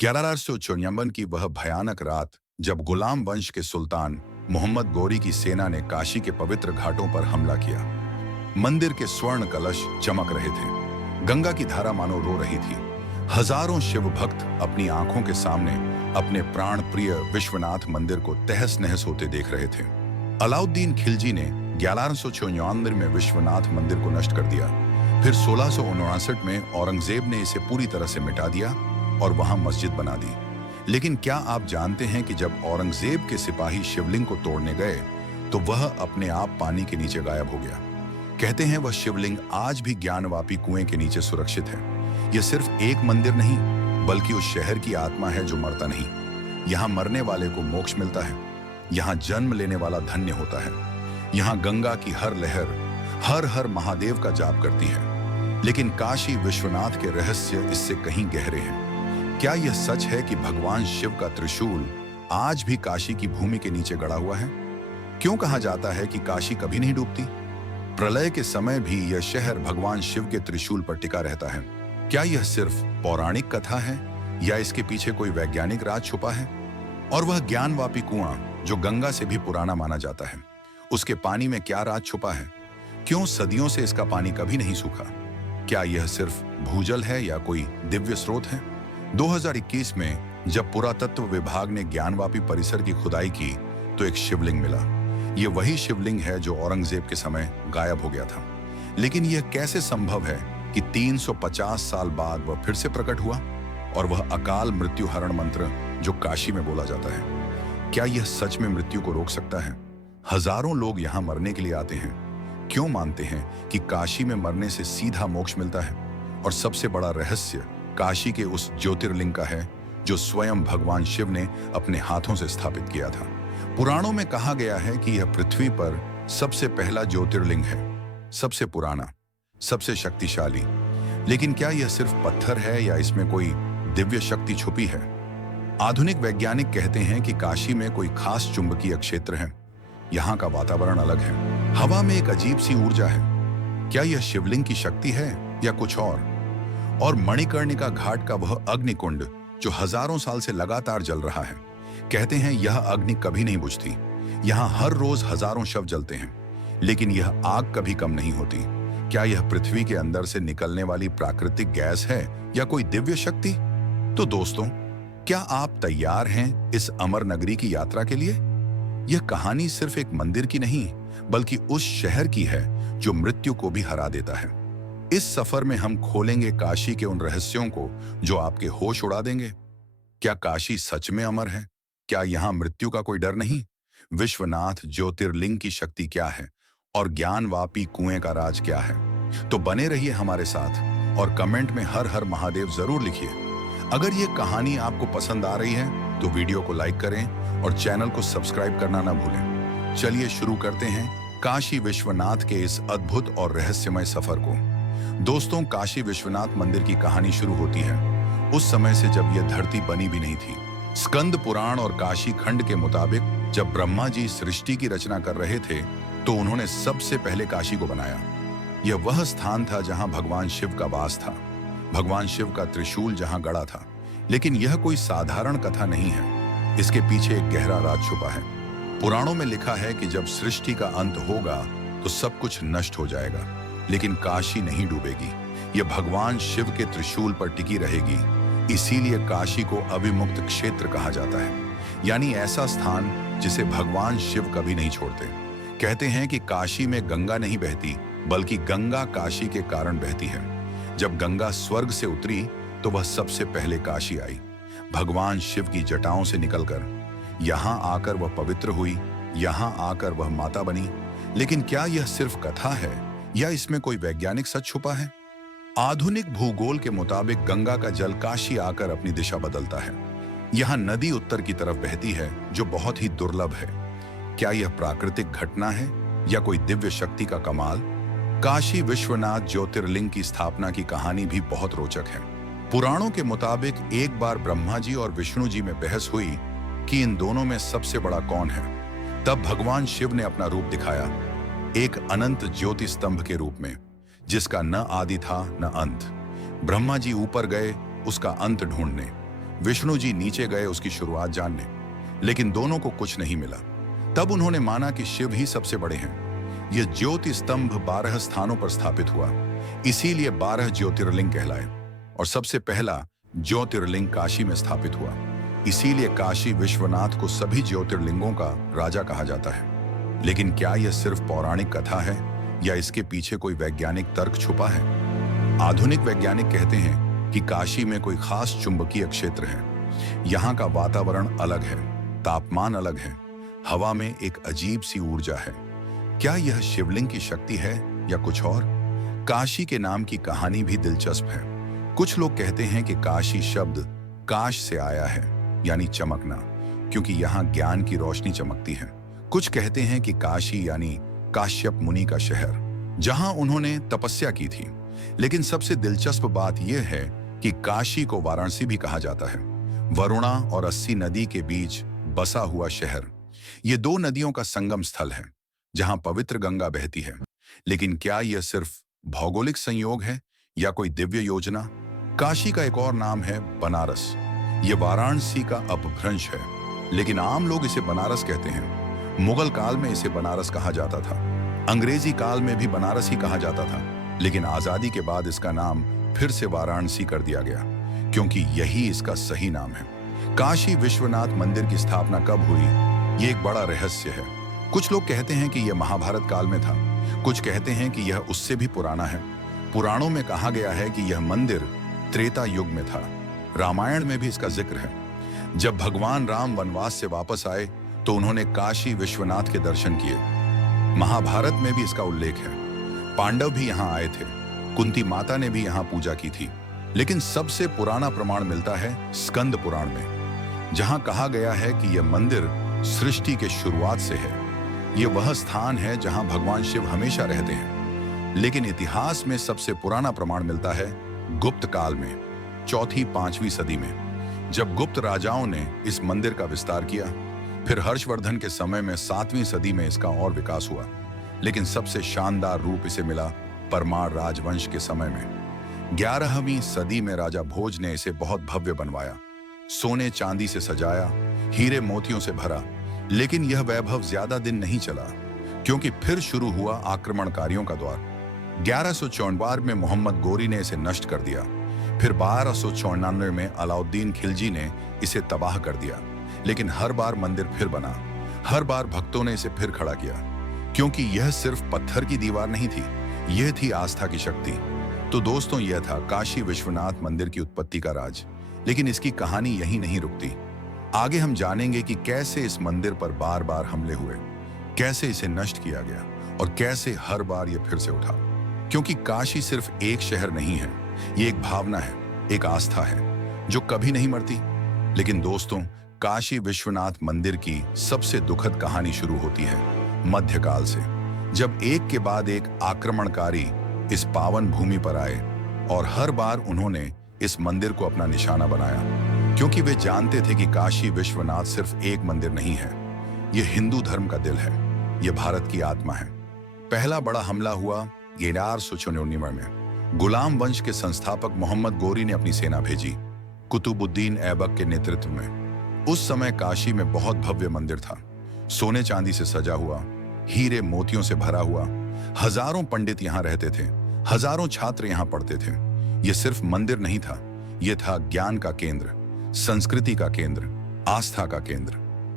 1154 की वह भयानक रात जब गुलाम वंश के सुल्तान मोहम्मद गोरी की सेना ने काशी के पवित्र घाटों पर हमला किया। मंदिर के स्वर्ण कलश चमक रहे थे, गंगा की धारा मानो रो रही थी। हजारों शिव भक्त अपनी आंखों के सामने अपने प्राण प्रिय विश्वनाथ मंदिर को तहस नहस होते देख रहे थे। अलाउद्दीन खिलजी ने 1194 में विश्वनाथ मंदिर को नष्ट कर दिया। फिर 1659 में औरंगजेब ने इसे पूरी तरह से मिटा दिया और वहां मस्जिद बना दी। लेकिन क्या आप जानते हैं कि जब औरंगजेब के सिपाही शिवलिंग को तोड़ने गए तो वह अपने आप पानी के नीचे गायब हो गया। कहते हैं वह शिवलिंग आज भी ज्ञानवापी कुएं के नीचे सुरक्षित है। यह सिर्फ एक मंदिर नहीं बल्कि उस शहर की आत्मा है जो मरता नहीं। यहाँ मरने वाले को मोक्ष मिलता है, यहाँ जन्म लेने वाला धन्य होता है, यहाँ गंगा की हर लहर हर हर महादेव का जाप करती है। लेकिन काशी विश्वनाथ के रहस्य इससे कहीं गहरे हैं। क्या यह सच है कि भगवान शिव का त्रिशूल आज भी काशी की भूमि के नीचे गड़ा हुआ है? क्यों कहा जाता है कि काशी कभी नहीं डूबती? प्रलय के समय भी यह शहर भगवान शिव के त्रिशूल पर टिका रहता है। क्या यह सिर्फ पौराणिक कथा है या इसके पीछे कोई वैज्ञानिक राज छुपा है? और वह ज्ञानवापी कुआं जो गंगा से भी पुराना माना जाता है, उसके पानी में क्या राज छुपा है? क्यों सदियों से इसका पानी कभी नहीं सूखा? क्या यह सिर्फ भूजल है या कोई दिव्य स्रोत है? 2021 में जब पुरातत्व विभाग ने ज्ञानवापी परिसर की खुदाई की तो एक शिवलिंग मिला। यह वही शिवलिंग है जो औरंगजेब के समय गायब हो गया था। लेकिन यह कैसे संभव है कि 350 साल बाद वह फिर से प्रकट हुआ? और वह अकाल मृत्यु हरण मंत्र जो काशी में बोला जाता है, क्या यह सच में मृत्यु को रोक सकता है? हजारों लोग यहाँ मरने के लिए आते हैं। क्यों मानते हैं कि काशी में मरने से सीधा मोक्ष मिलता है? और सबसे बड़ा रहस्य काशी के उस ज्योतिर्लिंग का है जो स्वयं भगवान शिव ने अपने हाथों से स्थापित किया था। पुराणों में कहा गया है कि यह पृथ्वी पर सबसे पहला ज्योतिर्लिंग है, सबसे पुराना, सबसे शक्तिशाली। लेकिन क्या यह सिर्फ पत्थर है या इसमें कोई दिव्य शक्ति छुपी है? आधुनिक वैज्ञानिक कहते हैं कि काशी में कोई खास चुंबकीय क्षेत्र है। यहाँ का वातावरण अलग है, हवा में एक अजीब सी ऊर्जा है। क्या यह शिवलिंग की शक्ति है या कुछ और मणिकर्णिका घाट का वह अग्निकुंड जो हजारों साल से लगातार जल रहा है, कहते हैं यह अग्नि कभी नहीं बुझती। यहाँ हर रोज हजारों शव जलते हैं, लेकिन यह आग कभी कम नहीं होती। क्या यह पृथ्वी के अंदर से निकलने वाली प्राकृतिक गैस है या कोई दिव्य शक्ति? तो दोस्तों, क्या आप तैयार हैं इस अमर नगरी की यात्रा के लिए? यह कहानी सिर्फ एक मंदिर की नहीं बल्कि उस शहर की है जो मृत्यु को भी हरा देता है। इस सफर में हम खोलेंगे काशी के उन रहस्यों को जो आपके होश उड़ा देंगे। क्या काशी सच में अमर है? क्या यहाँ मृत्यु का कोई डर नहीं? विश्वनाथ ज्योतिर्लिंग की शक्ति क्या है और ज्ञानवापी कुएं का राज क्या है? तो बने रहिए हमारे साथ और कमेंट में हर हर महादेव जरूर लिखिए। अगर ये कहानी आपको पसंद आ रही है तो वीडियो को लाइक करें और चैनल को सब्सक्राइब करना ना भूलें। चलिए शुरू करते हैं काशी विश्वनाथ के इस अद्भुत और रहस्यमय सफर को। दोस्तों, काशी विश्वनाथ मंदिर की कहानी शुरू होती है उस समय से जब यह धरती बनी भी नहीं थी। स्कंद पुराण और काशी खंड के मुताबिक जब ब्रह्मा जी सृष्टि की रचना कर रहे थे तो उन्होंने सबसे पहले काशी को बनाया। यह वह स्थान था जहां भगवान शिव का वास था, भगवान शिव का त्रिशूल जहां गड़ा था। लेकिन यह कोई साधारण कथा नहीं है, इसके पीछे एक गहरा राज छुपा है। पुराणों में लिखा है कि जब सृष्टि का अंत होगा तो सब कुछ नष्ट हो जाएगा, लेकिन काशी नहीं डूबेगी। यह भगवान शिव के त्रिशूल पर टिकी रहेगी। इसीलिए काशी को अविमुक्त क्षेत्र कहा जाता है, यानी ऐसा स्थान जिसे भगवान शिव कभी नहीं छोड़ते। कहते हैं कि काशी में गंगा नहीं बहती बल्कि गंगा काशी के कारण बहती है। जब गंगा स्वर्ग से उतरी तो वह सबसे पहले काशी आई। भगवान शिव की जटाओं से निकलकर यहाँ आकर वह पवित्र हुई, यहाँ आकर वह माता बनी। लेकिन क्या यह सिर्फ कथा है या इसमें कोई वैज्ञानिक सच छुपा है? आधुनिक भूगोल के मुताबिक गंगा का जल काशी आकर अपनी दिशा बदलता है। यहाँ नदी उत्तर की तरफ बहती है जो बहुत ही दुर्लभ है। क्या यह प्राकृतिक घटना है या कोई दिव्य शक्ति का कमाल? काशी विश्वनाथ ज्योतिर्लिंग की स्थापना की कहानी भी बहुत रोचक है। पुराणों के मुताबिक एक बार ब्रह्मा जी और विष्णु जी में बहस हुई कि इन दोनों में सबसे बड़ा कौन है। तब भगवान शिव ने अपना रूप दिखाया, एक अनंत ज्योति स्तंभ के रूप में, जिसका न आदि था न अंत। ब्रह्मा जी ऊपर गए उसका अंत ढूंढने, विष्णु जी नीचे गए उसकी शुरुआत जानने, लेकिन दोनों को कुछ नहीं मिला। तब उन्होंने माना कि शिव ही सबसे बड़े हैं। यह ज्योति स्तंभ 12 स्थानों पर स्थापित हुआ, इसीलिए 12 ज्योतिर्लिंग कहलाए। और सबसे पहला ज्योतिर्लिंग काशी में स्थापित हुआ, इसीलिए काशी विश्वनाथ को सभी ज्योतिर्लिंगों का राजा कहा जाता है। लेकिन क्या यह सिर्फ पौराणिक कथा है या इसके पीछे कोई वैज्ञानिक तर्क छुपा है? आधुनिक वैज्ञानिक कहते हैं कि काशी में कोई खास चुंबकीय क्षेत्र है। यहाँ का वातावरण अलग है, तापमान अलग है, हवा में एक अजीब सी ऊर्जा है। क्या यह शिवलिंग की शक्ति है या कुछ और? काशी के नाम की कहानी भी दिलचस्प है। कुछ लोग कहते हैं कि काशी शब्द काश से आया है, यानी चमकना, क्योंकि यहाँ ज्ञान की रोशनी चमकती है। कुछ कहते हैं कि काशी यानी काश्यप मुनि का शहर, जहां उन्होंने तपस्या की थी। लेकिन सबसे दिलचस्प बात यह है कि काशी को वाराणसी भी कहा जाता है, वरुणा और अस्सी नदी के बीच बसा हुआ शहर। ये दो नदियों का संगम स्थल है, जहां पवित्र गंगा बहती है। लेकिन क्या यह सिर्फ भौगोलिक संयोग है या कोई दिव्य योजना? काशी का एक और नाम है बनारस। ये वाराणसी का अपभ्रंश है, लेकिन आम लोग इसे बनारस कहते हैं। मुगल काल में इसे बनारस कहा जाता था, अंग्रेजी काल में भी बनारस ही कहा जाता था, लेकिन आजादी के बाद इसका नाम फिर से वाराणसी कर दिया गया, क्योंकि यही इसका सही नाम है। काशी विश्वनाथ मंदिर की स्थापना कब हुई, ये एक बड़ा रहस्य है। कुछ लोग कहते हैं कि यह महाभारत काल में था, कुछ कहते हैं कि यह उससे भी पुराना है। पुराणों में कहा गया है कि यह मंदिर त्रेता युग में था। रामायण में भी इसका जिक्र है। जब भगवान राम वनवास से वापस आए तो उन्होंने काशी विश्वनाथ के दर्शन किए। महाभारत में भी इसका उल्लेख है। पांडव भी यहाँ आए थे, कुंती माता ने भी यहाँ पूजा की थी। लेकिन सबसे पुराना प्रमाण मिलता है स्कंद पुराण में, जहाँ कहा गया है कि यह मंदिर सृष्टि के शुरुआत से है। यह वह स्थान है जहाँ भगवान शिव हमेशा रहते हैं। लेकिन इतिहास में सबसे पुराना प्रमाण मिलता है गुप्त काल में, 4वीं-5वीं सदी में, जब गुप्त राजाओं ने इस मंदिर का विस्तार किया। फिर हर्षवर्धन के समय में 7वीं सदी में इसका और विकास हुआ। लेकिन सबसे शानदार रूप इसे मिला परमार राजवंश के समय में। 11वीं सदी में राजा भोज ने इसे बहुत भव्य बनवाया, सोने चांदी से सजाया, हीरे मोतियों से भरा। लेकिन यह वैभव ज्यादा दिन नहीं चला, क्योंकि फिर शुरू हुआ आक्रमणकारियों का दौर। 1194 में मोहम्मद गोरी ने इसे नष्ट कर दिया। फिर 1294 में अलाउद्दीन खिलजी ने इसे तबाह कर दिया। लेकिन हर बार मंदिर फिर बना, हर बार भक्तों ने इसे फिर खड़ा किया, क्योंकि यह सिर्फ पत्थर की दीवार नहीं थी, यह थी आस्था की शक्ति। तो दोस्तों, यह था काशी विश्वनाथ मंदिर की उत्पत्ति का राज। लेकिन इसकी कहानी यहीं नहीं रुकती। आगे हम जानेंगे कि कैसे इस मंदिर पर बार बार हमले हुए, कैसे इसे नष्ट किया गया और कैसे हर बार यह फिर से उठा। क्योंकि काशी सिर्फ एक शहर नहीं है, ये एक भावना है, एक आस्था है जो कभी नहीं मरती। लेकिन दोस्तों, काशी विश्वनाथ मंदिर की सबसे दुखद कहानी शुरू होती है मध्यकाल से, जब एक के बाद एक आक्रमणकारी इस पावन भूमि पर आए और हर बार उन्होंने इस मंदिर को अपना निशाना बनाया, क्योंकि वे जानते थे कि काशी विश्वनाथ सिर्फ एक मंदिर नहीं है, यह हिंदू धर्म का दिल है, यह भारत की आत्मा है। पहला बड़ा हमला हुआ 1194 में। गुलाम वंश के संस्थापक मोहम्मद गोरी ने अपनी सेना भेजी, कुतुबुद्दीन ऐबक के नेतृत्व में। उस समय काशी में बहुत भव्य मंदिर था, सोने चांदी से सजा हुआ, हीरे मोतियों से भरा हुआ। हजारों पंडित यहाँ रहते थे, हजारों छात्र यहाँ पढ़ते थे। यह सिर्फ मंदिर नहीं था, यह था ज्ञान का केंद्र, संस्कृति का केंद्र, आस्था का केंद्र।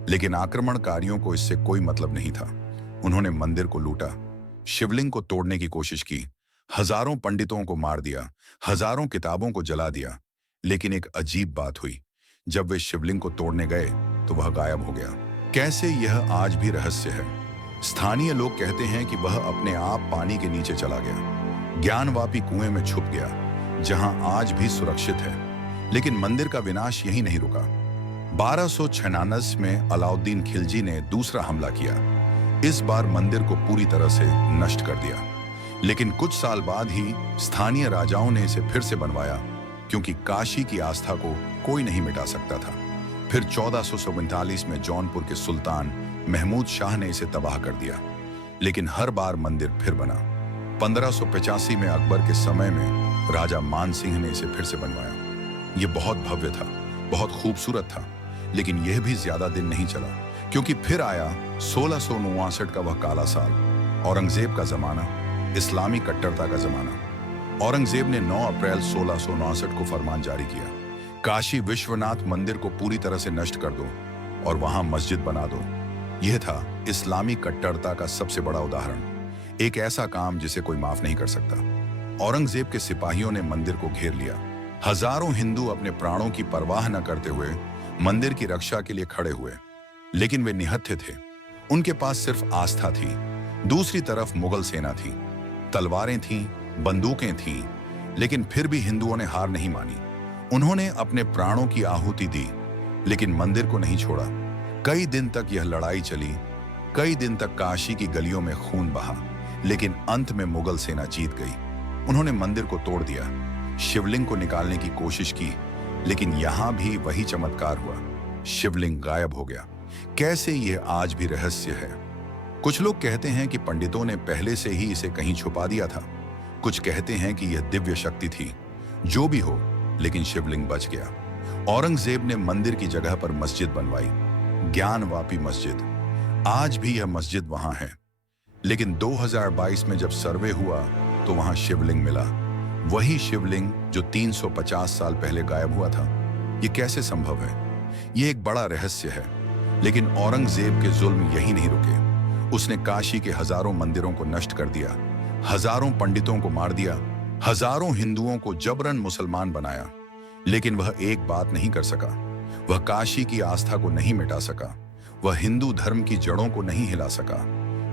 लेकिन आक्रमणकारियों को इससे कोई मतलब नहीं था। उन्होंने मंदिर को लूटा, शिवलिंग को तोड़ने की कोशिश की, हजारों पंडितों को मार दिया, हजारों किताबों को जला दिया। लेकिन एक अजीब बात हुई, जब वे शिवलिंग को तोड़ने गए तो वह गायब हो गया। कैसे, यह आज भी रहस्य है। स्थानीय लोग कहते हैं कि वह अपने आप पानी के नीचे चला गया, ज्ञानवापी कुएं में छुप गया, जहां आज भी सुरक्षित है। लेकिन मंदिर का विनाश यही नहीं रुका। 1296 में अलाउद्दीन खिलजी ने दूसरा हमला किया। इस बार मंदिर को पूरी तरह से नष्ट कर दिया। लेकिन कुछ साल बाद ही स्थानीय राजाओं ने इसे फिर से बनवाया, क्योंकि काशी की आस्था को कोई नहीं मिटा सकता था। फिर 1447 में जौनपुर के सुल्तान महमूद शाह ने इसे तबाह कर दिया। लेकिन हर बार मंदिर फिर बना। 1585 में अकबर के समय में राजा मान सिंह ने इसे फिर से बनवाया। यह बहुत भव्य था, बहुत खूबसूरत था। लेकिन यह भी ज्यादा दिन नहीं चला, क्योंकि फिर आया 1659 का वह काला साल, औरंगजेब का जमाना, इस्लामी कट्टरता का जमाना। औरंगजेब ने 9 अप्रैल 1659 को फरमान जारी किया, काशी विश्वनाथ मंदिर को पूरी तरह से नष्ट कर दो और वहां मस्जिद बना दो। यह था इस्लामी कट्टरता का सबसे बड़ा उदाहरण, एक ऐसा काम जिसे कोई माफ नहीं कर सकता। औरंगजेब के सिपाहियों ने मंदिर को घेर लिया। हजारों हिंदू अपने प्राणों की परवाह न करते हुए मंदिर की रक्षा के लिए खड़े हुए, लेकिन वे निहत्थे थे। उनके पास सिर्फ आस्था थी। दूसरी तरफ मुगल सेना थी, तलवारें थीं, बंदूकें थीं, लेकिन फिर भी हिंदुओं ने हार नहीं मानी। उन्होंने अपने प्राणों की आहुति दी, लेकिन मंदिर को नहीं छोड़ा। कई दिन तक यह लड़ाई चली, कई दिन तक काशी की गलियों में खून बहा, लेकिन अंत में मुगल सेना जीत गई। उन्होंने मंदिर को तोड़ दिया, शिवलिंग को निकालने की कोशिश की, लेकिन यहां भी वही चमत्कार हुआ, शिवलिंग गायब हो गया। कैसे यह आज भी रहस्य है। कुछ लोग कहते हैं कि पंडितों ने पहले से ही इसे कहीं छुपा दिया था, कुछ कहते हैं कि यह दिव्य शक्ति थी। जो भी हो, लेकिन शिवलिंग बच गया। औरंगजेब ने मंदिर की जगह पर मस्जिद बनवाई, ज्ञानवापी मस्जिद। आज भी यह मस्जिद वहां है, लेकिन 2022 में जब सर्वे हुआ तो वहां शिवलिंग मिला, वही शिवलिंग जो 350 साल पहले गायब हुआ था। यह कैसे संभव है? यह एक बड़ा रहस्य है। लेकिन औरंगजेब के जुल्म यही नहीं रुके। उसने काशी के हजारों मंदिरों को नष्ट कर दिया, हजारों पंडितों को मार दिया, हजारों हिंदुओं को जबरन मुसलमान बनाया। लेकिन वह एक बात नहीं कर सका, वह काशी की आस्था को नहीं मिटा सका, वह हिंदू धर्म की जड़ों को नहीं हिला सका।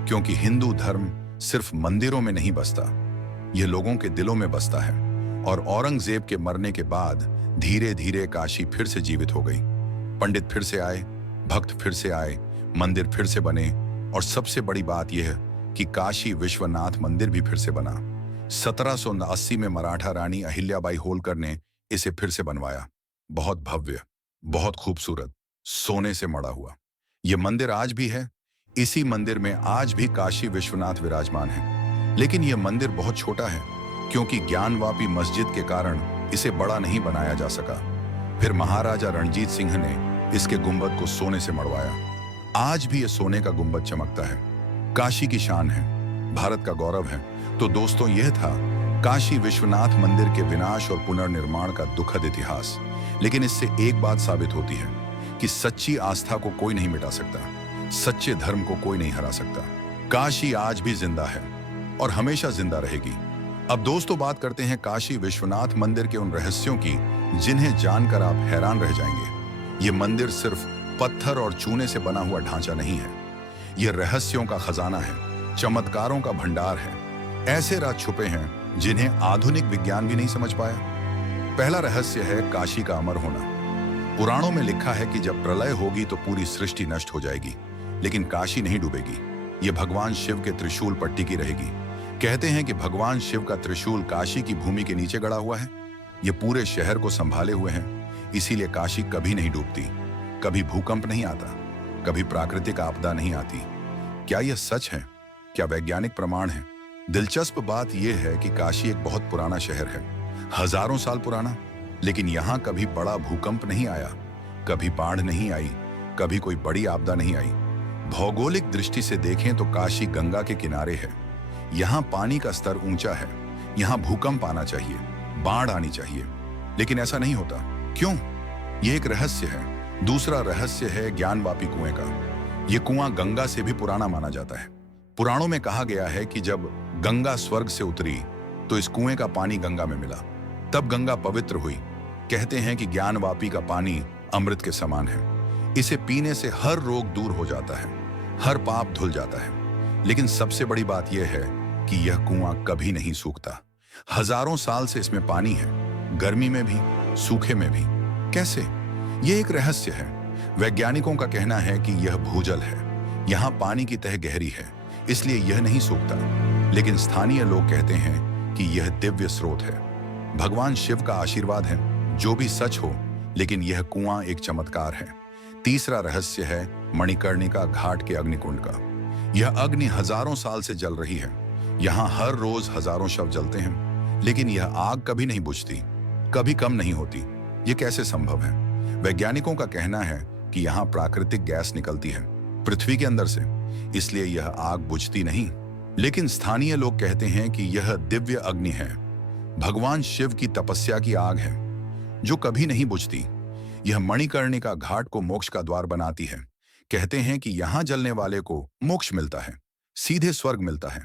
क्योंकि हिंदू धर्म सिर्फ मंदिरों में नहीं बसता, यह लोगों के दिलों में बसता है। और औरंगजेब के मरने के बाद धीरे धीरे काशी फिर से जीवित हो गई। पंडित फिर से आए, भक्त फिर से आए, मंदिर फिर से बने, और सबसे बड़ी बात यह है कि काशी विश्वनाथ मंदिर भी फिर से बना। 1780 में मराठा रानी अहिल्याबाई होलकर ने इसे फिर से बनवाया। बहुत भव्य, बहुत खूबसूरत, सोने से मढ़ा हुआ। यह मंदिर आज भी है। इसी मंदिर में आज भी काशी विश्वनाथ विराजमान है। लेकिन यह मंदिर बहुत छोटा है, क्योंकि ज्ञानवापी मस्जिद के कारण इसे बड़ा नहीं बनाया जा सका। फिर महाराजा रणजीत सिंह ने इसके गुंबद को सोने से मढ़वाया। आज भी यह सोने का गुंबद चमकता है, काशी की शान है, भारत का गौरव है। तो दोस्तों, यह था काशी विश्वनाथ मंदिर के विनाश और पुनर्निर्माण का दुखद इतिहास। लेकिन इससे एक बात साबित होती है कि सच्ची आस्था को कोई नहीं मिटा सकता, सच्चे धर्म को कोई नहीं हरा सकता। काशी आज भी जिंदा है और हमेशा जिंदा रहेगी। अब दोस्तों, बात करते हैं काशी विश्वनाथ मंदिर के उन रहस्यों की जिन्हें जानकर आप हैरान रह जाएंगे। ये मंदिर सिर्फ पत्थर और चूने से बना हुआ ढांचा नहीं है, यह रहस्यों का खजाना है, चमत्कारों का भंडार है। ऐसे राज छुपे हैं जिन्हें आधुनिक विज्ञान भी नहीं समझ पाया। पहला रहस्य है काशी का अमर होना। पुराणों में लिखा है कि जब प्रलय होगी तो पूरी सृष्टि नष्ट हो जाएगी, लेकिन काशी नहीं डूबेगी। यह भगवान शिव के त्रिशूल पर टिकी रहेगी। कहते हैं कि भगवान शिव का त्रिशूल काशी की भूमि के नीचे गड़ा हुआ है। यह पूरे शहर को संभाले हुए हैं, इसीलिए काशी कभी नहीं डूबती, कभी भूकंप नहीं आता, कभी प्राकृतिक आपदा नहीं आती। क्या यह सच है? क्या वैज्ञानिक प्रमाण है? दिलचस्प बात यह है कि काशी एक बहुत पुराना शहर है, हजारों साल पुराना, लेकिन यहां कभी बड़ा भूकंप नहीं आया, कभी बाढ़ नहीं आई, कभी कोई बड़ी आपदा नहीं आई। भौगोलिक दृष्टि से देखें तो काशी गंगा के किनारे है। यहां पानी का स्तर ऊंचा है, यहां भूकंप आना चाहिए, बाढ़ आनी चाहिए, लेकिन ऐसा नहीं होता। क्यों? यह एक रहस्य है। दूसरा रहस्य है ज्ञानवापी कुएं का। यह कुआं गंगा से भी पुराना माना जाता है। पुराणों में कहा गया है कि जब गंगा स्वर्ग से उतरी तो इस कुएं का पानी गंगा में मिला, तब गंगा पवित्र हुई। कहते हैं कि ज्ञानवापी का पानी अमृत के समान है। इसे पीने से हर रोग दूर हो जाता है, हर पाप धुल जाता है। लेकिन सबसे बड़ी बात यह है कि यह कुआं कभी नहीं सूखता। हजारों साल से इसमें पानी है, गर्मी में भी, सूखे में भी। कैसे? यह एक रहस्य है। वैज्ञानिकों का कहना है कि यह भूजल है, यहां पानी की तह गहरी है, इसलिए यह नहीं सूखता। लेकिन स्थानीय लोग कहते हैं कि यह दिव्य स्रोत है, भगवान शिव का आशीर्वाद है। जो भी सच हो, लेकिन यह कुआं एक चमत्कार है। तीसरा रहस्य है मणिकर्णिका घाट के अग्निकुंड का। यह अग्नि हजारों साल से जल रही है। यहां हर रोज हजारों शव जलते हैं, लेकिन यह आग कभी नहीं बुझती, कभी कम नहीं होती। यह कैसे संभव है? वैज्ञानिकों का कहना है कि यहाँ प्राकृतिक गैस निकलती है पृथ्वी के अंदर से, इसलिए यह आग बुझती नहीं। लेकिन स्थानीय लोग कहते हैं कि यह दिव्य अग्नि है, भगवान शिव की तपस्या की आग है जो कभी नहीं बुझती। यह मणिकर्णिका घाट को मोक्ष का द्वार बनाती है। कहते हैं कि यहाँ जलने वाले को मोक्ष मिलता है, सीधे स्वर्ग मिलता है।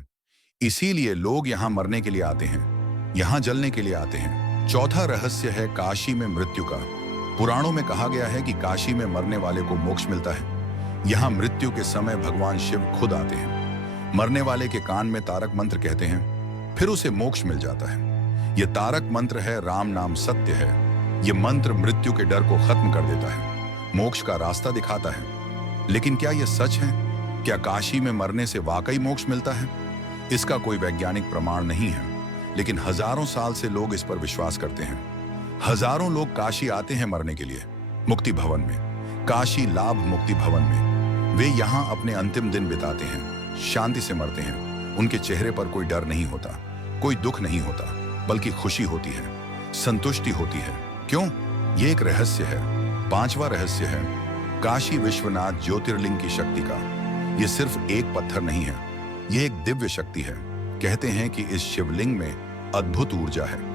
इसीलिए लोग यहाँ मरने के लिए आते हैं, यहाँ जलने के लिए आते हैं। चौथा रहस्य है काशी में मृत्यु का। पुराणों में कहा गया है कि काशी में मरने वाले को मोक्ष मिलता है। यहाँ मृत्यु के समय भगवान शिव खुद आते हैं, मरने वाले के कान में तारक मंत्र कहते हैं, फिर उसे मोक्ष मिल जाता है। यह तारक मंत्र है राम नाम सत्य है। यह मंत्र मृत्यु के डर को खत्म कर देता है, मोक्ष का रास्ता दिखाता है। लेकिन क्या यह सच है? क्या काशी में मरने से वाकई मोक्ष मिलता है? इसका कोई वैज्ञानिक प्रमाण नहीं है, लेकिन हजारों साल से लोग इस पर विश्वास करते हैं। हजारों लोग काशी आते हैं मरने के लिए, मुक्ति भवन में, काशी लाभ मुक्ति भवन में। वे यहाँ अपने अंतिम दिन बिताते हैं, शांति से मरते हैं। उनके चेहरे पर कोई डर नहीं होता, कोई दुख नहीं होता, बल्कि खुशी होती है, संतुष्टि होती है। क्यों? ये एक रहस्य है। पांचवा रहस्य है काशी विश्वनाथ ज्योतिर्लिंग की शक्ति का। यह सिर्फ एक पत्थर नहीं है, यह एक दिव्य शक्ति है। कहते हैं कि इस शिवलिंग में अद्भुत ऊर्जा है।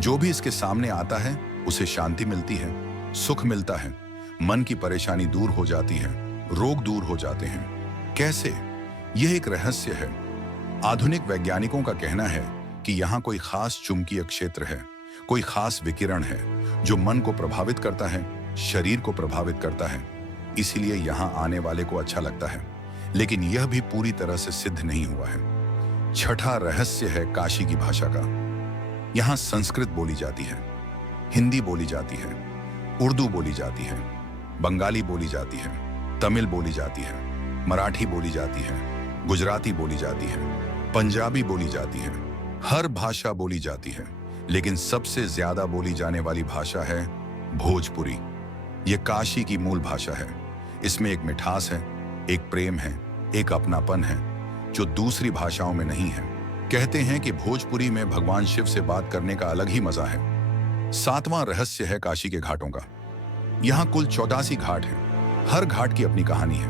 जो भी इसके सामने आता है उसे शांति मिलती है, सुख मिलता है, मन की परेशानी दूर हो जाती है, रोग दूर हो जाते हैं। कैसे? यह एक रहस्य है। आधुनिक वैज्ञानिकों का कहना है कि यहाँ कोई खास चुंबकीय क्षेत्र है, कोई खास विकिरण है जो मन को प्रभावित करता है, शरीर को प्रभावित करता है, इसीलिए यहाँ आने वाले को अच्छा लगता है। लेकिन यह भी पूरी तरह से सिद्ध नहीं हुआ है। छठा रहस्य है काशी की भाषा का। यहाँ संस्कृत बोली जाती है, हिंदी बोली जाती है, उर्दू बोली जाती है, बंगाली बोली जाती है, तमिल बोली जाती है, मराठी बोली जाती है, गुजराती बोली जाती है, पंजाबी बोली जाती है। हर भाषा बोली जाती है, लेकिन सबसे ज्यादा बोली जाने वाली भाषा है भोजपुरी। यह काशी की मूल भाषा है। इसमें एक मिठास है, एक प्रेम है, एक अपनापन है जो दूसरी भाषाओं में नहीं है। कहते हैं कि भोजपुरी में भगवान शिव से बात करने का अलग ही मजा है। सातवां रहस्य है काशी के घाटों का। यहाँ कुल 84 घाट हैं। हर घाट की अपनी कहानी है,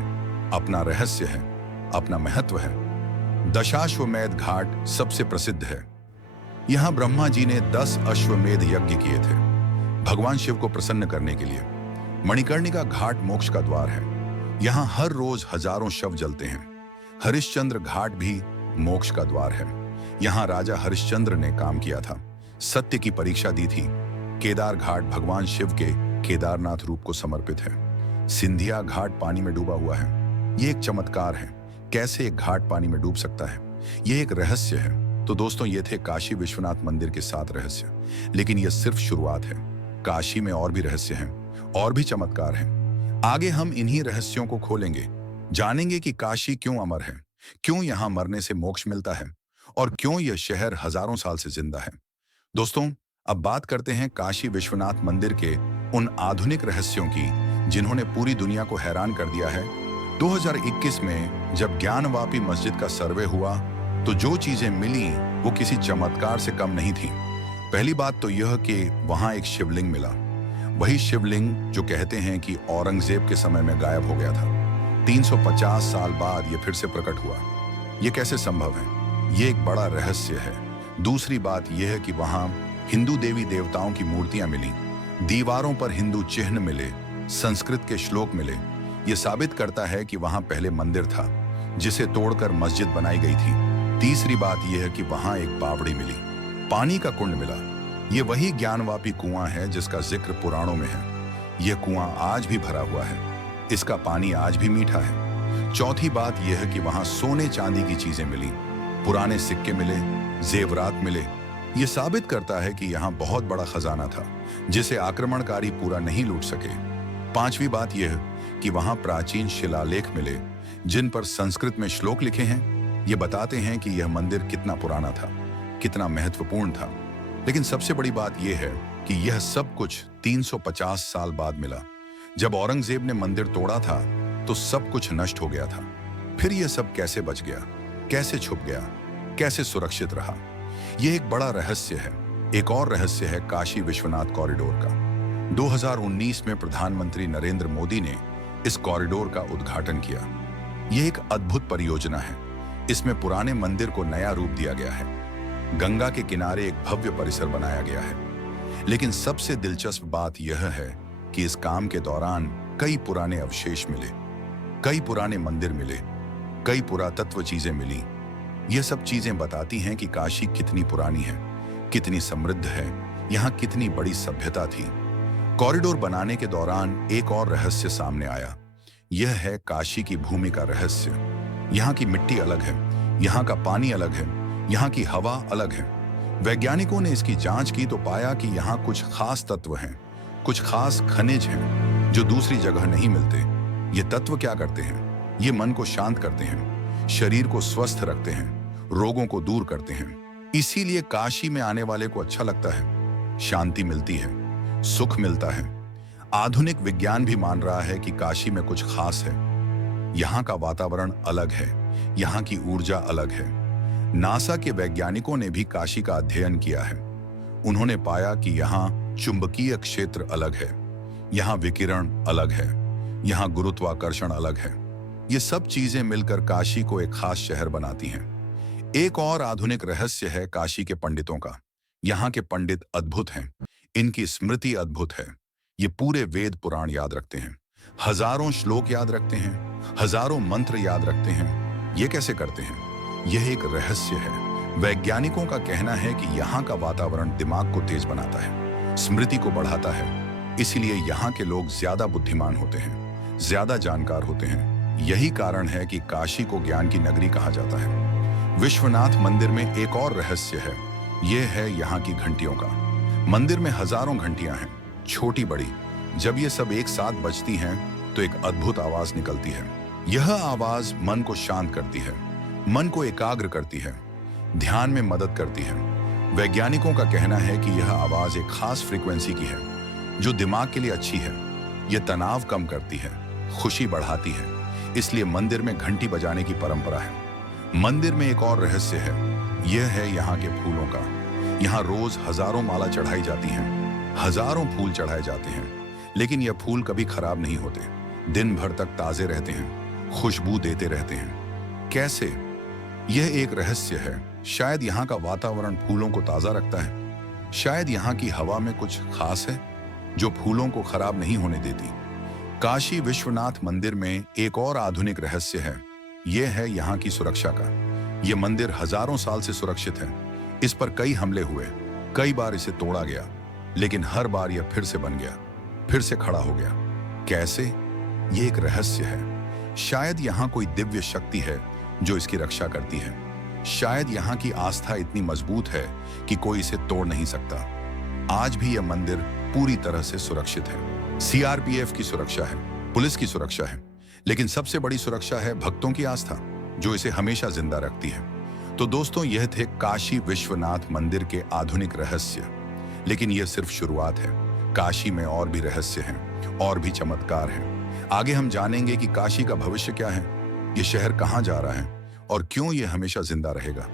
अपना रहस्य है, अपना महत्व है। दशाश्वमेध घाट सबसे प्रसिद्ध है। यहाँ ब्रह्मा जी ने 10 अश्वमेध यज्ञ किए थे भगवान शिव को प्रसन्न करने के लिए। मणिकर्णिका घाट मोक्ष का द्वार है। यहाँ हर रोज हजारों शव जलते हैं। हरिश्चंद्र घाट भी मोक्ष का द्वार है। यहाँ राजा हरिश्चंद्र ने काम किया था, सत्य की परीक्षा दी थी। केदार घाट भगवान शिव के केदारनाथ रूप को समर्पित है। सिंधिया घाट पानी में डूबा हुआ है। ये एक चमत्कार है, कैसे एक घाट पानी में डूब सकता है, ये एक रहस्य है। तो दोस्तों, ये थे काशी विश्वनाथ मंदिर के 7 रहस्य। लेकिन यह सिर्फ शुरुआत है। काशी में और भी रहस्य हैं, और भी चमत्कार हैं। आगे हम इन्हीं रहस्यों को खोलेंगे, जानेंगे कि काशी क्यों अमर है, क्यों यहाँ मरने से मोक्ष मिलता है, और क्यों यह शहर हजारों साल से जिंदा है। दोस्तों, अब बात करते हैं काशी विश्वनाथ मंदिर के उन आधुनिक रहस्यों की जिन्होंने पूरी दुनिया को हैरान कर दिया है। 2021 में जब ज्ञानवापी मस्जिद का सर्वे हुआ तो जो चीजें मिली वो किसी चमत्कार से कम नहीं थी। पहली बात तो यह कि वहां एक शिवलिंग मिला, वही शिवलिंग जो कहते हैं कि औरंगजेब के समय में गायब हो गया था। 350 साल बाद यह फिर से प्रकट हुआ। यह कैसे संभव है? ये एक बड़ा रहस्य है। दूसरी बात यह है कि वहां हिंदू देवी देवताओं की मूर्तियां मिली, दीवारों पर हिंदू चिन्ह मिले, संस्कृत के श्लोक मिले। यह साबित करता है कि वहां पहले मंदिर था जिसे तोड़कर मस्जिद बनाई गई थी। तीसरी बात यह है कि वहां एक बावड़ी मिली, पानी का कुंड मिला। यह वही ज्ञानवापी कुआं है जिसका जिक्र पुराणों में है। यह कुआं आज भी भरा हुआ है, इसका पानी आज भी मीठा है। चौथी बात यह है कि वहां सोने चांदी की चीजें मिली, पुराने सिक्के मिले, जेवरात मिले। यह साबित करता है कि यहाँ बहुत बड़ा खजाना था जिसे आक्रमणकारी पूरा नहीं लूट सके। पांचवी बात यह कि वहां प्राचीन शिलालेख मिले जिन पर संस्कृत में श्लोक लिखे हैं। ये बताते हैं कि यह मंदिर कितना पुराना था, कितना महत्वपूर्ण था। लेकिन सबसे बड़ी बात यह है कि यह सब कुछ 350 साल बाद मिला। जब औरंगजेब ने मंदिर तोड़ा था तो सब कुछ नष्ट हो गया था। फिर यह सब कैसे बच गया, कैसे छुप गया, कैसे सुरक्षित रहा? यह एक बड़ा रहस्य है। एक और रहस्य है काशी विश्वनाथ कॉरिडोर का। 2019 में प्रधानमंत्री नरेंद्र मोदी ने इस कॉरिडोर का उद्घाटन किया। यह एक अद्भुत परियोजना है। इसमें पुराने मंदिर को नया रूप दिया गया है। गंगा के किनारे एक भव्य परिसर बनाया गया है। लेकिन सबसे दिलचस्प बात यह है कि इस काम के दौरान कई पुराने अवशेष मिले, कई पुराने मंदिर मिले, कई पुरातत्व चीजें मिली। यह सब चीजें बताती हैं कि काशी कितनी पुरानी है, कितनी समृद्ध है, यहाँ कितनी बड़ी सभ्यता थी। कॉरिडोर बनाने के दौरान एक और रहस्य सामने आया। यह है काशी की भूमि का रहस्य। यहाँ की मिट्टी अलग है, यहाँ का पानी अलग है, यहाँ की हवा अलग है। वैज्ञानिकों ने इसकी जांच की तो पाया कि यहाँ कुछ खास तत्व हैं, कुछ खास खनिज हैं जो दूसरी जगह नहीं मिलते। ये तत्व क्या करते हैं? ये मन को शांत करते हैं, शरीर को स्वस्थ रखते हैं, रोगों को दूर करते हैं। इसीलिए काशी में आने वाले को अच्छा लगता है, शांति मिलती है, सुख मिलता है। आधुनिक विज्ञान भी मान रहा है कि काशी में कुछ खास है। यहाँ का वातावरण अलग है, यहाँ की ऊर्जा अलग है। नासा के वैज्ञानिकों ने भी काशी का अध्ययन किया है। उन्होंने पाया कि यहाँ चुंबकीय क्षेत्र अलग है, यहाँ विकिरण अलग है, यहाँ गुरुत्वाकर्षण अलग है। ये सब चीजें मिलकर काशी को एक खास शहर बनाती हैं। एक और आधुनिक रहस्य है काशी के पंडितों का। यहाँ के पंडित अद्भुत हैं, इनकी स्मृति अद्भुत है। ये पूरे वेद पुराण याद रखते हैं, हजारों श्लोक याद रखते हैं, हजारों मंत्र याद रखते हैं। ये कैसे करते हैं? यह एक रहस्य है। वैज्ञानिकों का कहना है कि यहाँ का वातावरण दिमाग को तेज बनाता है, स्मृति को बढ़ाता है। इसीलिए यहाँ के लोग ज्यादा बुद्धिमान होते हैं, ज्यादा जानकार होते हैं। यही कारण है कि काशी को ज्ञान की नगरी कहा जाता है। विश्वनाथ मंदिर में एक और रहस्य है। यह है यहाँ की घंटियों का। मंदिर में हजारों घंटियां हैं, छोटी बड़ी। जब ये सब एक साथ बजती हैं तो एक अद्भुत आवाज निकलती है। यह आवाज मन को शांत करती है, मन को एकाग्र करती है, ध्यान में मदद करती है। वैज्ञानिकों का कहना है कि यह आवाज एक खास फ्रीक्वेंसी की है जो दिमाग के लिए अच्छी है। यह तनाव कम करती है, खुशी बढ़ाती है। इसलिए मंदिर में घंटी बजाने की परंपरा है। मंदिर में एक और रहस्य है। यह है यहाँ के फूलों का। यहाँ रोज हजारों माला चढ़ाई जाती हैं, हजारों फूल चढ़ाए जाते हैं। लेकिन यह फूल कभी खराब नहीं होते, दिन भर तक ताजे रहते हैं, खुशबू देते रहते हैं। कैसे? यह एक रहस्य है। शायद यहाँ का वातावरण फूलों को ताजा रखता है। शायद यहाँ की हवा में कुछ खास है जो फूलों को खराब नहीं होने देती। काशी विश्वनाथ मंदिर में एक और आधुनिक रहस्य है। यह है यहाँ की सुरक्षा का। यह मंदिर हजारों साल से सुरक्षित है। इस पर कई हमले हुए, कई बार इसे तोड़ा गया, लेकिन हर बार यह फिर से बन गया, फिर से खड़ा हो गया। कैसे? यह एक रहस्य है। शायद यहाँ कोई दिव्य शक्ति है जो इसकी रक्षा करती है। शायद यहाँ की आस्था इतनी मजबूत है कि कोई इसे तोड़ नहीं सकता। आज भी यह मंदिर पूरी तरह से सुरक्षित है। सीआरपीएफ की सुरक्षा है, पुलिस की सुरक्षा है, लेकिन सबसे बड़ी सुरक्षा है भक्तों की आस्था जो इसे हमेशा जिंदा रखती है। तो दोस्तों, यह थे काशी विश्वनाथ मंदिर के आधुनिक रहस्य। लेकिन यह सिर्फ शुरुआत है। काशी में और भी रहस्य हैं, और भी चमत्कार हैं। आगे हम जानेंगे कि काशी का भविष्य क्या है, ये शहर कहाँ जा रहा है और क्यों ये हमेशा जिंदा रहेगा।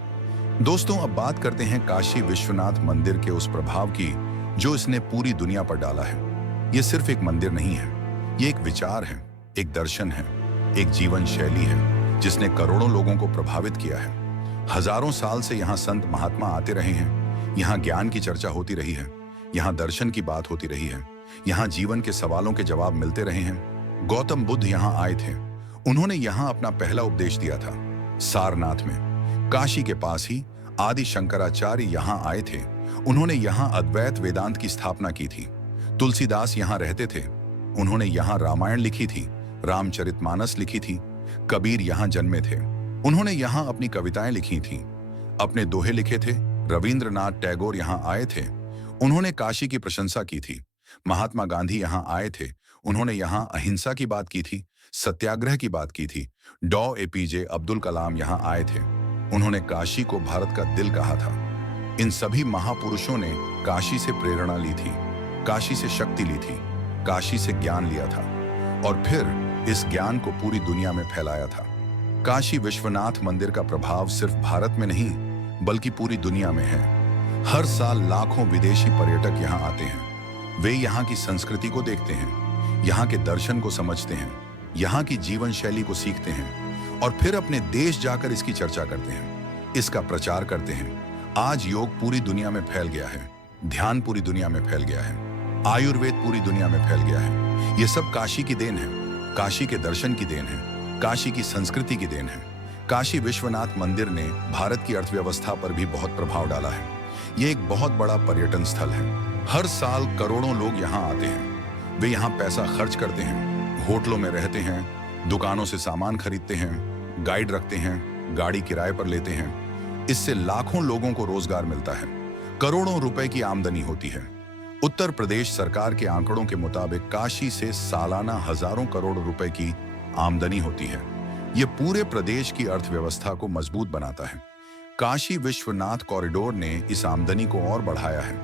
दोस्तों, अब बात करते हैं काशी विश्वनाथ मंदिर के उस प्रभाव की जो इसने पूरी दुनिया पर डाला है। ये सिर्फ एक मंदिर नहीं है, ये एक विचार है, एक दर्शन है, एक जीवन शैली है जिसने करोड़ों लोगों को प्रभावित किया है। हजारों साल से यहाँ संत महात्मा आते रहे हैं, यहाँ ज्ञान की चर्चा होती रही है, यहाँ दर्शन की बात होती रही है, यहाँ जीवन के सवालों के जवाब मिलते रहे हैं। गौतम बुद्ध यहाँ आए थे, उन्होंने यहाँ अपना पहला उपदेश दिया था सारनाथ में। काशी के पास ही आदि शंकराचार्य यहाँ आए थे, उन्होंने यहाँ अद्वैत वेदांत की स्थापना की थी। तुलसीदास यहाँ रहते थे, उन्होंने यहाँ रामायण लिखी थी, रामचरितमानस लिखी थी। कबीर यहाँ जन्मे थे, उन्होंने यहाँ अपनी कविताएं लिखी थीं, अपने दोहे लिखे थे। रविंद्रनाथ टैगोर यहाँ आए थे, उन्होंने काशी की प्रशंसा की थी। महात्मा गांधी यहाँ आए थे, उन्होंने यहाँ अहिंसा की बात की थी, सत्याग्रह की बात की थी। डॉ एपीजे अब्दुल कलाम यहाँ आए थे, उन्होंने काशी को भारत का दिल कहा था। इन सभी महापुरुषों ने काशी से प्रेरणा ली थी, काशी से शक्ति ली थी, काशी से ज्ञान लिया था और फिर इस ज्ञान को पूरी दुनिया में फैलाया था। काशी विश्वनाथ मंदिर का प्रभाव सिर्फ भारत में नहीं बल्कि पूरी दुनिया में है। हर साल लाखों विदेशी पर्यटक यहाँ आते हैं, वे यहाँ की संस्कृति को देखते हैं, यहाँ के दर्शन को समझते हैं, यहाँ की जीवन शैली को सीखते हैं और फिर अपने देश जाकर इसकी चर्चा करते हैं, इसका प्रचार करते हैं। आज योग पूरी दुनिया में फैल गया है, ध्यान पूरी दुनिया में फैल गया है, आयुर्वेद पूरी दुनिया में फैल गया है। ये सब काशी की देन है, काशी के दर्शन की देन है, काशी की संस्कृति की देन है। काशी विश्वनाथ मंदिर ने भारत की अर्थव्यवस्था पर भी बहुत प्रभाव डाला है। ये एक बहुत बड़ा पर्यटन स्थल है। हर साल करोड़ों लोग यहाँ आते हैं। वे यहाँ पैसा खर्च करते हैं, होटलों में रहते हैं, दुकानों से सामान खरीदते हैं, गाइड रखते हैं, गाड़ी किराए पर लेते हैं। इससे लाखों लोगों को रोजगार मिलता है, करोड़ों रुपए की आमदनी होती है। उत्तर प्रदेश सरकार के आंकड़ों के मुताबिक काशी से सालाना हजारों करोड़ रुपए की आमदनी होती है। यह पूरे प्रदेश की अर्थव्यवस्था को मजबूत बनाता है। काशी विश्वनाथ कॉरिडोर ने इस आमदनी को और बढ़ाया है।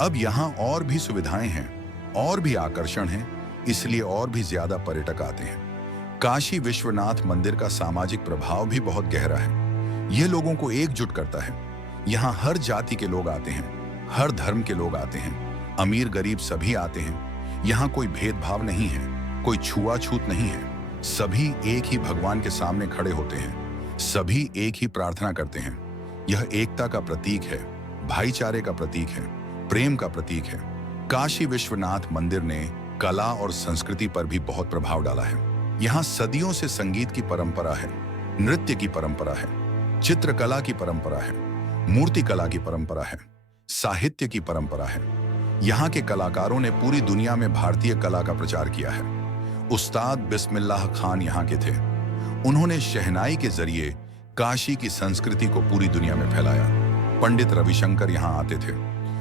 अब यहाँ और भी सुविधाएं हैं, और भी आकर्षण हैं, इसलिए और भी ज्यादा पर्यटक आते हैं। काशी विश्वनाथ मंदिर का सामाजिक प्रभाव भी बहुत गहरा है। यह लोगों को एकजुट करता है। यहाँ हर जाति के लोग आते हैं, हर धर्म के लोग आते हैं, अमीर गरीब सभी आते हैं। यहाँ कोई भेदभाव नहीं है, कोई छुआछूत नहीं है। सभी एक ही भगवान के सामने खड़े होते हैं, सभी एक ही प्रार्थना करते हैं। यह एकता का प्रतीक है, भाईचारे का प्रतीक है, प्रेम का प्रतीक है। काशी विश्वनाथ मंदिर ने कला और संस्कृति पर भी बहुत प्रभाव डाला है। यहाँ सदियों से संगीत की परंपरा है, नृत्य की परंपरा है, चित्रकला की परंपरा है, मूर्तिकला की परंपरा है, साहित्य की परंपरा है। यहाँ के कलाकारों ने पूरी दुनिया में भारतीय कला का प्रचार किया है। उस्ताद बिस्मिल्लाह खान यहाँ के थे। उन्होंने शहनाई के जरिए काशी की संस्कृति को पूरी दुनिया में फैलाया। पंडित रविशंकर यहाँ आते थे।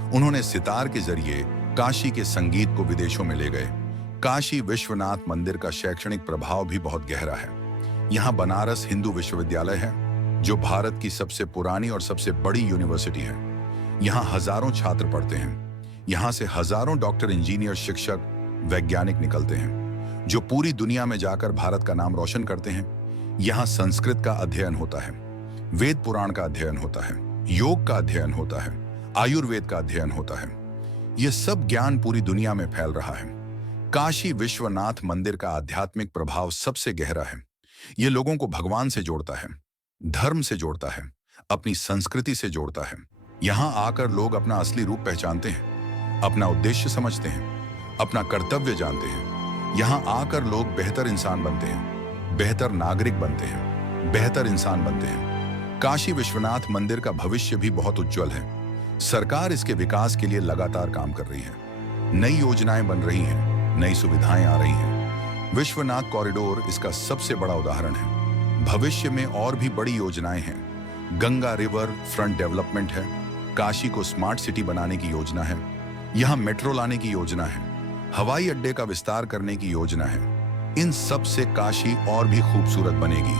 उन्होंने सितार के जरिए काशी के संगीत को विदेशों में ले गए। काशी विश्वनाथ मंदिर का शैक्षणिक प्रभाव भी बहुत गहरा है। यहाँ बनारस हिंदू विश्वविद्यालय है, जो भारत की सबसे पुरानी और सबसे बड़ी यूनिवर्सिटी है। यहाँ हजारों छात्र पढ़ते हैं। यहाँ से हजारों डॉक्टर, इंजीनियर, शिक्षक, वैज्ञानिक निकलते हैं, जो पूरी दुनिया में जाकर भारत का नाम रोशन करते हैं। यहाँ संस्कृत का अध्ययन होता है, वेद पुराण का अध्ययन होता है, योग का अध्ययन होता है, आयुर्वेद का अध्ययन होता है। यह सब ज्ञान पूरी दुनिया में फैल रहा है। काशी विश्वनाथ मंदिर का आध्यात्मिक प्रभाव सबसे गहरा है। यह लोगों को भगवान से जोड़ता है, धर्म से जोड़ता है, अपनी संस्कृति से जोड़ता है। यहाँ आकर लोग अपना असली रूप पहचानते हैं, अपना उद्देश्य समझते हैं, अपना कर्तव्य जानते हैं। यहाँ आकर लोग बेहतर इंसान बनते हैं, बेहतर नागरिक बनते हैं, बेहतर इंसान बनते हैं। काशी विश्वनाथ मंदिर का भविष्य भी बहुत उज्जवल है। सरकार इसके विकास के लिए लगातार काम कर रही है। नई योजनाएं बन रही हैं, नई सुविधाएं आ रही हैं। विश्वनाथ कॉरिडोर इसका सबसे बड़ा उदाहरण है। भविष्य में और भी बड़ी योजनाएं हैं। गंगा रिवर फ्रंट डेवलपमेंट है, काशी को स्मार्ट सिटी बनाने की योजना है, यहाँ मेट्रो लाने की योजना है, हवाई अड्डे का विस्तार करने की योजना है। इन सब से काशी और भी खूबसूरत बनेगी,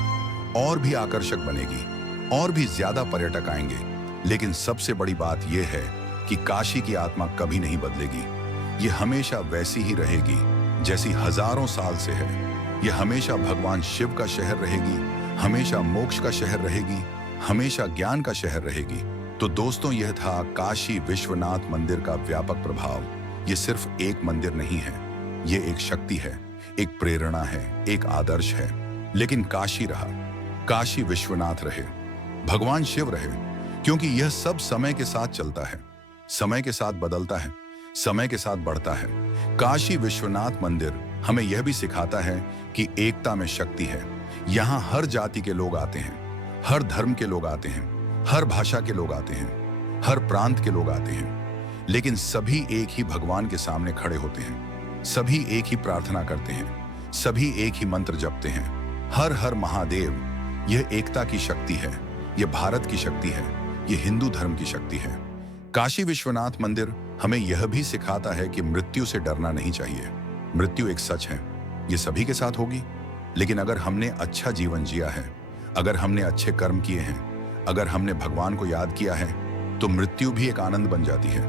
और भी आकर्षक बनेगी, और भी ज्यादा पर्यटक आएंगे। लेकिन सबसे बड़ी बात यह है कि काशी की आत्मा कभी नहीं बदलेगी। ये हमेशा वैसी ही रहेगी जैसी हजारों साल से है। ये हमेशा भगवान शिव का शहर रहेगी, हमेशा मोक्ष का शहर रहेगी, हमेशा ज्ञान का शहर रहेगी। तो दोस्तों, यह था काशी विश्वनाथ मंदिर का व्यापक प्रभाव। ये सिर्फ एक मंदिर नहीं है, ये एक शक्ति है, एक प्रेरणा है, एक आदर्श है। लेकिन काशी रहा, काशी विश्वनाथ रहे, भगवान शिव रहे, क्योंकि यह सब समय के साथ चलता है, समय के साथ बदलता है, समय के साथ बढ़ता है। काशी विश्वनाथ मंदिर हमें यह भी सिखाता है कि एकता में शक्ति है। यहाँ हर जाति के लोग आते हैं, हर धर्म के लोग आते हैं, हर भाषा के लोग आते हैं, हर प्रांत के लोग आते हैं, लेकिन सभी एक ही भगवान के सामने खड़े होते हैं। सभी एक ही प्रार्थना करते हैं, सभी एक ही मंत्र जपते हैं, हर हर महादेव। यह एकता की शक्ति है, यह भारत की शक्ति है, यह हिंदू धर्म की शक्ति है। काशी विश्वनाथ मंदिर हमें यह भी सिखाता है कि मृत्यु से डरना नहीं चाहिए। मृत्यु एक सच है, यह सभी के साथ होगी, लेकिन अगर हमने अच्छा जीवन जिया है, अगर हमने अच्छे कर्म किए हैं, अगर हमने भगवान को याद किया है, तो मृत्यु भी एक आनंद बन जाती है,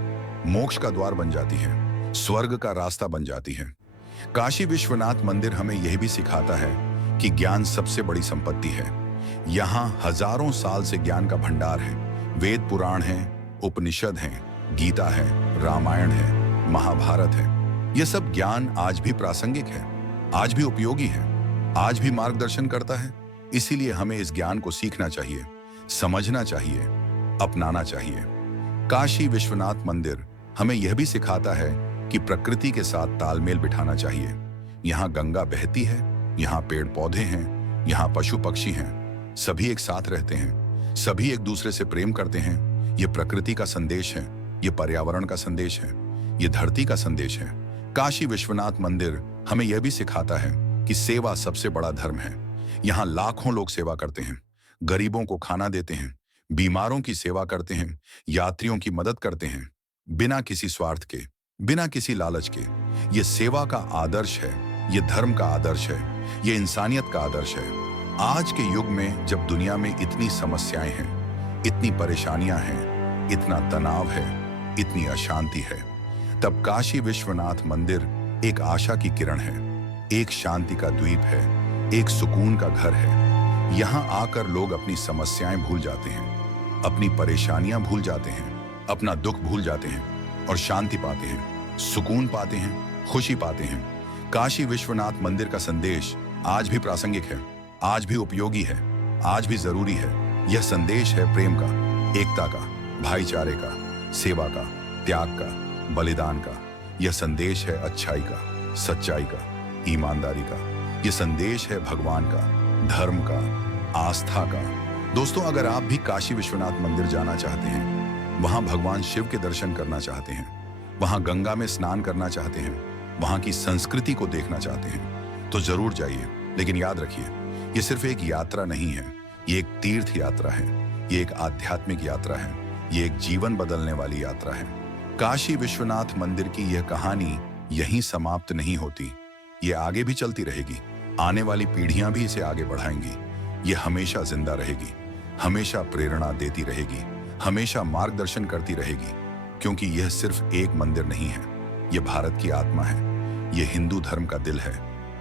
मोक्ष का द्वार बन जाती है, स्वर्ग का रास्ता बन जाती है। काशी विश्वनाथ मंदिर हमें यह भी सिखाता है कि ज्ञान सबसे बड़ी संपत्ति है। यहाँ हजारों साल से ज्ञान का भंडार है। वेद पुराण है, उपनिषद हैं, गीता है, रामायण है, महाभारत है। यह सब ज्ञान आज भी प्रासंगिक है, आज भी उपयोगी है, आज भी मार्गदर्शन करता है। इसीलिए हमें इस ज्ञान को सीखना चाहिए, समझना चाहिए, अपनाना चाहिए। काशी विश्वनाथ मंदिर हमें यह भी सिखाता है कि प्रकृति के साथ तालमेल बिठाना चाहिए। यहाँ गंगा बहती है, यहाँ पेड़ पौधे हैं, यहाँ पशु पक्षी हैं, सभी एक साथ रहते हैं, सभी एक दूसरे से प्रेम करते हैं। ये प्रकृति का संदेश है, ये पर्यावरण का संदेश है, ये धरती का संदेश है। काशी विश्वनाथ मंदिर हमें यह भी सिखाता है कि सेवा सबसे बड़ा धर्म है। यहाँ लाखों लोग सेवा करते हैं, गरीबों को खाना देते हैं, बीमारों की सेवा करते हैं, यात्रियों की मदद करते हैं, बिना किसी स्वार्थ के, बिना किसी लालच के। ये सेवा का आदर्श है, ये धर्म का आदर्श है, ये इंसानियत का आदर्श है। आज के युग में जब दुनिया में इतनी समस्याएं हैं, इतनी परेशानियां हैं, इतना तनाव है, इतनी अशांति है, तब काशी विश्वनाथ मंदिर एक आशा की किरण है, एक शांति का द्वीप है, एक सुकून का घर है। यहाँ आकर लोग अपनी समस्याएं भूल जाते हैं, अपनी परेशानियां भूल जाते हैं, अपना दुख भूल जाते हैं और शांति पाते हैं, सुकून पाते हैं, खुशी पाते हैं। काशी विश्वनाथ मंदिर का संदेश आज भी प्रासंगिक है, आज भी उपयोगी है, आज भी जरूरी है। यह संदेश है प्रेम का, एकता का, भाईचारे का, सेवा का, त्याग का, बलिदान का। यह संदेश है अच्छाई का, सच्चाई का, ईमानदारी का। यह संदेश है भगवान का, धर्म का, आस्था का। दोस्तों, अगर आप भी काशी विश्वनाथ मंदिर जाना चाहते हैं, वहां भगवान शिव के दर्शन करना चाहते हैं, वहां गंगा में स्नान करना चाहते हैं, वहां की संस्कृति को देखना चाहते हैं, तो जरूर जाइए। लेकिन याद रखिए, ये सिर्फ एक यात्रा नहीं है, ये एक तीर्थ यात्रा है, ये एक आध्यात्मिक यात्रा है, ये एक जीवन बदलने वाली यात्रा है। काशी विश्वनाथ मंदिर की यह कहानी यहीं समाप्त नहीं होती, ये आगे भी चलती रहेगी। आने वाली पीढ़ियां भी इसे आगे बढ़ाएंगी। ये हमेशा जिंदा रहेगी, हमेशा प्रेरणा देती रहेगी, हमेशा मार्गदर्शन करती रहेगी, क्योंकि यह सिर्फ एक मंदिर नहीं है, यह भारत की आत्मा है, यह हिंदू धर्म का दिल है,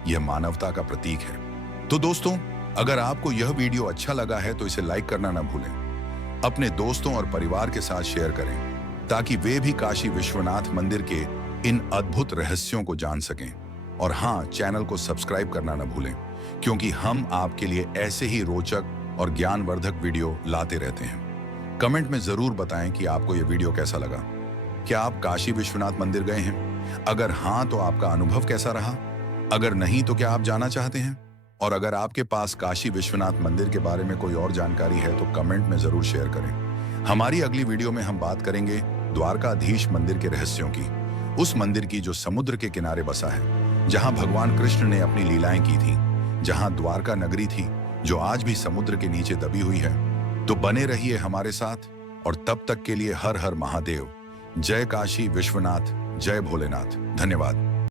यह मानवता का प्रतीक है। तो दोस्तों, अगर आपको यह वीडियो अच्छा लगा है तो इसे लाइक करना ना भूलें। अपने दोस्तों और परिवार के साथ शेयर करें ताकि वे भी काशी विश्वनाथ मंदिर के इन अद्भुत रहस्यों को जान सकें। और हाँ, चैनल को सब्सक्राइब करना ना भूलें, क्योंकि हम आपके लिए ऐसे ही रोचक और ज्ञानवर्धक वीडियो लाते रहते हैं। कमेंट में जरूर बताएं कि आपको यह वीडियो कैसा लगा। क्या आप काशी विश्वनाथ मंदिर गए हैं? अगर हाँ, तो आपका अनुभव कैसा रहा? अगर नहीं, तो क्या आप जाना चाहते हैं? और अगर आपके पास काशी विश्वनाथ मंदिर के बारे में कोई और जानकारी है तो कमेंट में जरूर शेयर करें। हमारी अगली वीडियो में हम बात करेंगे द्वारकाधीश मंदिर के रहस्यों की, उस मंदिर की जो समुद्र के किनारे बसा है, जहां भगवान कृष्ण ने अपनी लीलाएं की थी, जहां द्वारका नगरी थी जो आज भी समुद्र के नीचे दबी हुई है। तो बने रहिए हमारे साथ, और तब तक के लिए हर हर महादेव। जय काशी विश्वनाथ, जय भोलेनाथ। धन्यवाद।